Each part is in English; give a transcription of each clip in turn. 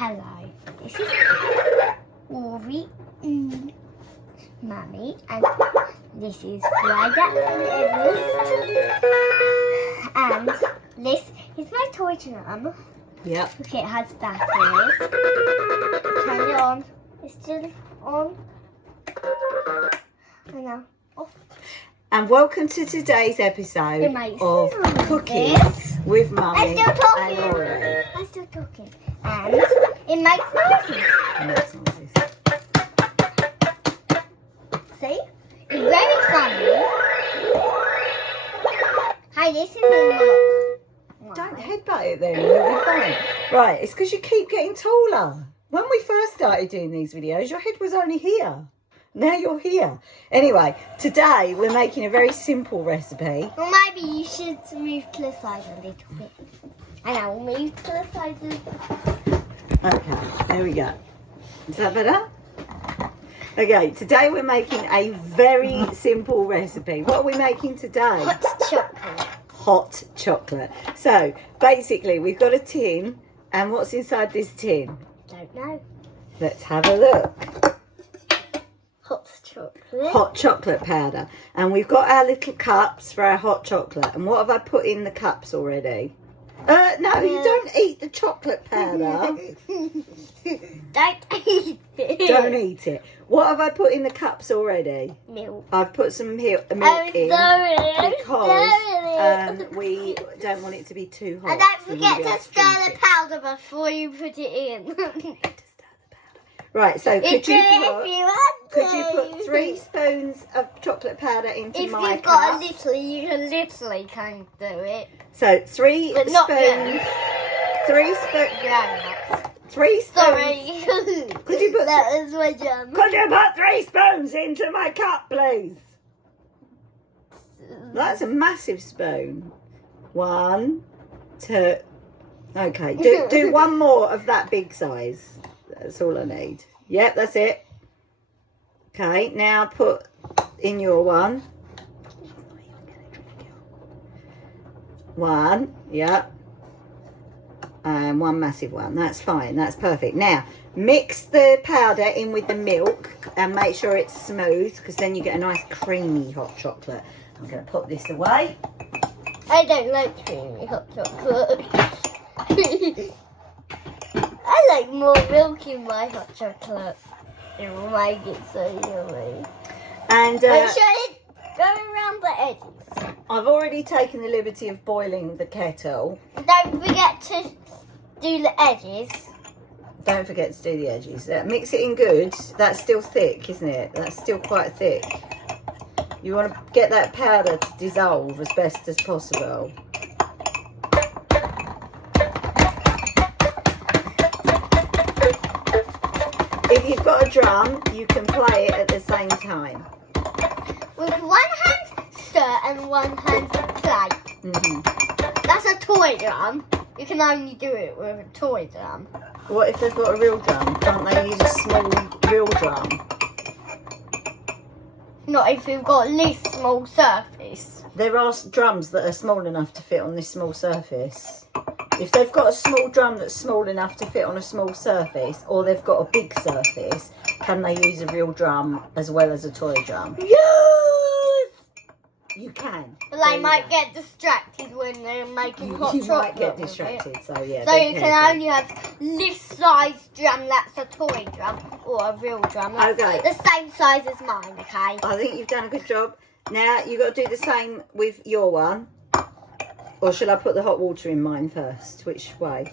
Hello, this is Ori, Mummy, and this is Ryder and Everest. And this is my toy drum. Yep. Okay, it has batteries. Turn it on. It's still on. And now off. And welcome to today's episode of Cooking with Mummy I'm still talking. and Laurie. I'm still talking. And it makes noises. See? It's very funny. Hi, this is a Don't headbutt it then, you'll be fine. Right, it's because you keep getting taller. When we first started doing these videos, your head was only here. Now you're here. Anyway, today we're making a very simple recipe. Well, maybe you should move to the side a little bit. And I will move to the side a little bit. Okay, there we go. Is that better? Okay, today we're making a very simple recipe. What are we making today? Hot chocolate. Hot chocolate. So, basically, we've got a tin. And what's inside this tin? Don't know. Let's have a look. Hot chocolate. Hot chocolate powder. And we've got our little cups for our hot chocolate. And what have I put in the cups already? No, you don't eat the chocolate powder. Don't eat it. Don't eat it. What have I put in the cups already? Milk. I've put some milk in sorry. because we don't want it to be too hot. And don't so we forget won't be able to stir drink the it. powder before you put it in. Right, so could you want put 3 spoons of chocolate powder into if my you've got cup? a little, you can literally can do it. So 3 But not spoons. 3 spoons. Grown-ups. 3 spoons. Sorry. Could you put that was my jam. Could you put 3 spoons into my cup, please? That's a massive spoon. 1, 2. Okay, do one more of that big size. That's all I need. Yep, that's it. Okay, now put in your one. 1, yep. And 1 massive one. That's fine. That's perfect. Now, mix the powder in with the milk and make sure it's smooth because then you get a nice creamy hot chocolate. I'm going to put this away. I don't like creamy hot chocolate. I like more milk in my hot chocolate. It will make it so yummy. And Make sure it go around the edges. I've already taken the liberty of boiling the kettle. Don't forget to do the edges. Don't forget to do the edges. Mix it in good. That's still thick, isn't it? That's still quite thick. You want to get that powder to dissolve as best as possible. If you've got a drum, you can play it at the same time. With one hand stir and one hand play. That's a toy drum. You can only do it with a toy drum. What if they've got a real drum? Can't they use a small real drum? Not if you've got this small surface. There are drums that are small enough to fit on this small surface. If they've got a small drum that's small enough to fit on a small surface, or they've got a big surface, can they use a real drum as well as a toy drum? Yes! You can. But they might get distracted when they're making hot chocolate. You might get with distracted, it. so yeah. So be you can careful. only have this size drum that's a toy drum, or a real drum. That's Okay. the same size as mine, okay? I think you've done a good job. Now you've got to do the same with your one. Or shall I put the hot water in mine first? Which way?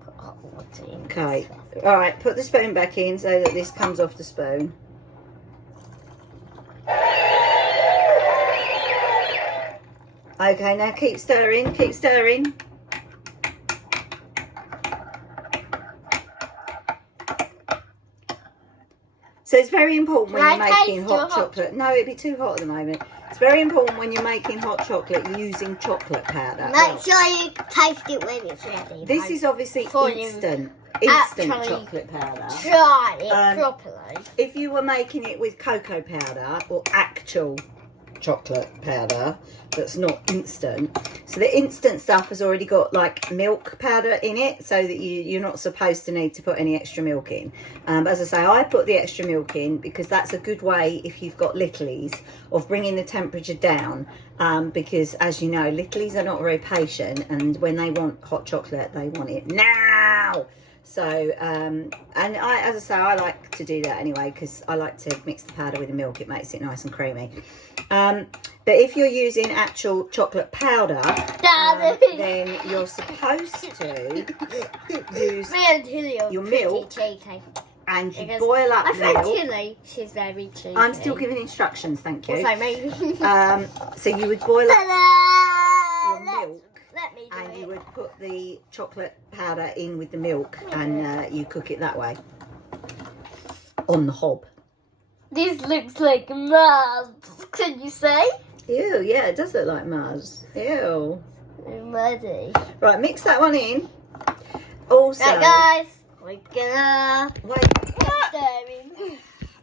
Put hot water in. Okay. All right. Put the spoon back in so that this comes off the spoon. Okay. Now keep stirring. Keep stirring. So it's very important when Can you're I making taste your hot hot chocolate. No, it'd be too hot at the moment. It's very important when you're making hot chocolate using chocolate powder. Make sure you taste it when it's ready. This is obviously Before you instant actually chocolate powder. Try it properly. If you were making it with cocoa powder or actual chocolate powder that's not instant. So the instant stuff has already got like milk powder in it, so that you're not supposed to need to put any extra milk in. But as I say, I put the extra milk in because that's a good way, if you've got littlies, of bringing the temperature down. Because as you know, littlies are not very patient, and when they want hot chocolate, they want it now. So, and as I say, I like to do that anyway, because I like to mix the powder with the milk. It makes it nice and creamy. But if you're using actual chocolate powder, then you're supposed to use your milk, and you boil up the milk. Tilly, she's very cheeky. I'm still giving instructions, thank you. Also me. So you would boil up your milk. Let me do And it. you would put the chocolate powder in with the milk, and you cook it that way on the hob. This looks like mud. Can you say? Ew, yeah, it does look like mud. Ew. Muddy. Right, mix that one in. Also, Right, guys, we're gonna wait. get stirring.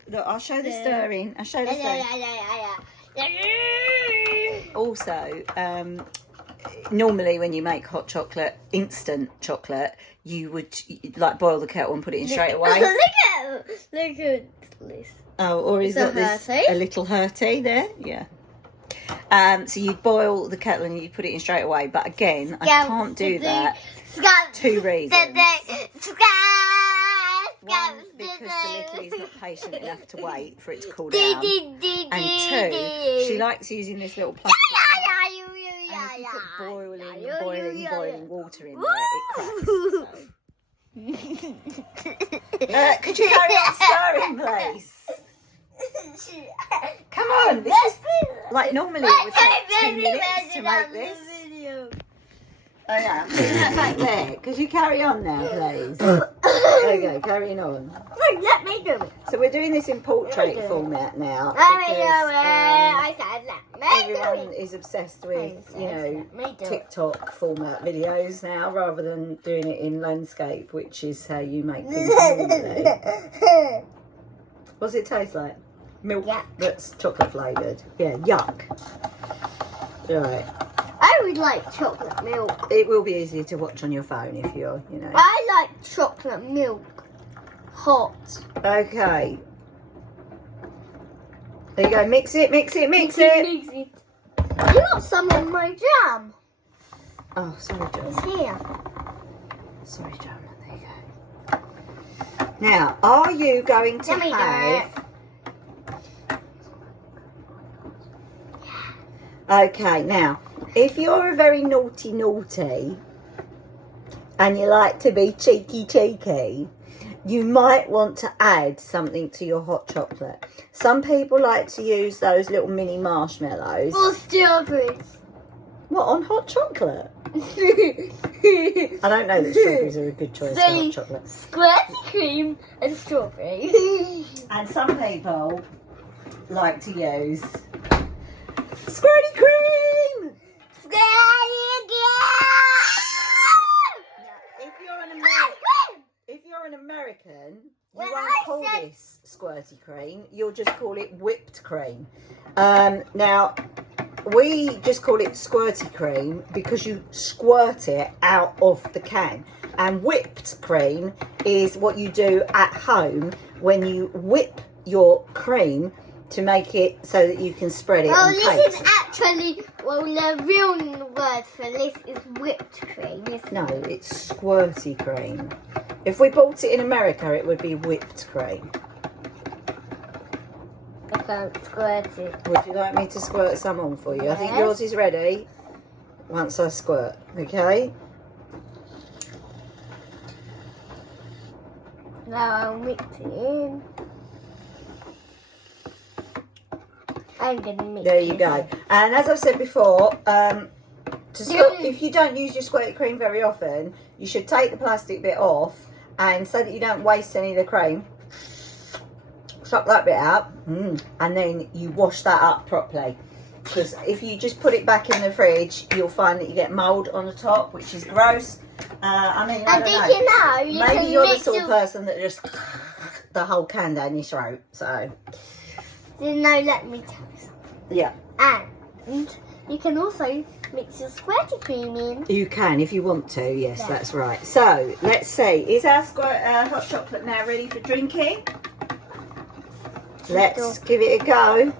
Look, I'll show the stirring. I'll show the stirring. Also, normally when you make hot chocolate, instant chocolate, you would like boil the kettle and put it in straight away. Look at this. Oh, or is that this hurty. a little hurty there? Yeah. So you'd boil the kettle and you put it in straight away. But again, I can't do that. 2 reasons. One, because the little is not patient enough to wait for it to cool down. And 2, she likes using this little plastic pot. And if you put boiling water in there, it cracks. Could you carry on stirring, please? Come on, this is like normally it would take 2 minutes to make this. Oh yeah, I'm putting that back there. Could you carry on now, please? Okay, carrying on. Let me do it. So we're doing this in portrait format now. Everyone is obsessed with, you know, TikTok format videos now, rather than doing it in landscape, which is how you make things normally. What's it taste like? Milk that's chocolate flavoured. Yeah, yuck. Right. I would like chocolate milk. It will be easier to watch on your phone if you're, you know. I like chocolate milk. Hot. Okay. There you go. Mix it, mix it, mix it. Mix it. You got some on my jam. Oh, sorry, John. It's here. Sorry, John. There you go. Now, are you going to have... Okay, now, if you're a very naughty and you like to be cheeky, you might want to add something to your hot chocolate. Some people like to use those little mini marshmallows. Or strawberries. What, on hot chocolate? I don't know that strawberries are a good choice for hot chocolate. Squirty cream and strawberry. And some people like to use Squirty Cream! Squirty cream! If you're an American, you won't call this Squirty Cream. You'll just call it whipped cream. Now, we just call it Squirty Cream because you squirt it out of the can. And whipped cream is what you do at home when you whip your cream to make it so that you can spread it on cakes. This is actually, the real word for this is whipped cream, isn't No, it's squirty cream. If we bought it in America, it would be whipped cream. I can't squirt it. Would you like me to squirt some on for you? Yes. I think yours is ready once I squirt, okay? Now I'll mix it in. I'm going to mix There you go. And as I've said before, if you don't use your squirty cream very often, you should take the plastic bit off, and so that you don't waste any of the cream, suck that bit out, and then you wash that up properly. Because if you just put it back in the fridge, you'll find that you get mould on the top, which is gross. I mean, I don't know. Maybe you're the sort of person that just the whole can down your throat. So, no, let me tell you something. yeah. And you can also mix your Squirty Cream in. You can if you want to, yes, that's right. So, let's see. Is our hot chocolate now ready for drinking? Let's give it a go.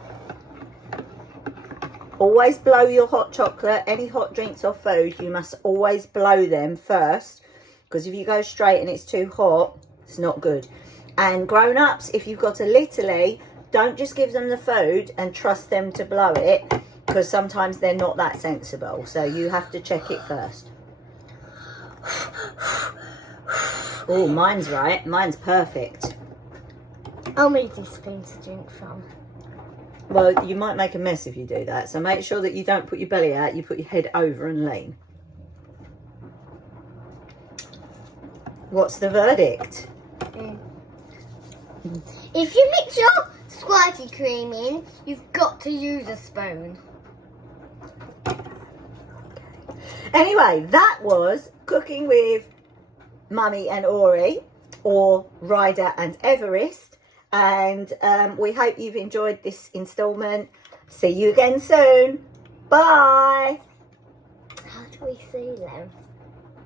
Always blow your hot chocolate. Any hot drinks or food, you must always blow them first. Because if you go straight and it's too hot, it's not good. And grown-ups, if you've got a littlie, don't just give them the food and trust them to blow it. Because sometimes they're not that sensible. So you have to check it first. Oh, mine's right. Mine's perfect. I'll make this spoon to drink from. Well, you might make a mess if you do that. So make sure that you don't put your belly out. You put your head over and lean. What's the verdict? If you mix your Squirty Cream in, you've got to use a spoon. Anyway, that was Cooking with Mummy and Ori, or Ryder and Everest. And we hope you've enjoyed this instalment. See you again soon. Bye. How do we see them?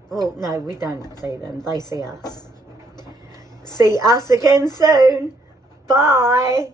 Well, no, we don't see them. They see us. See us again soon. Bye.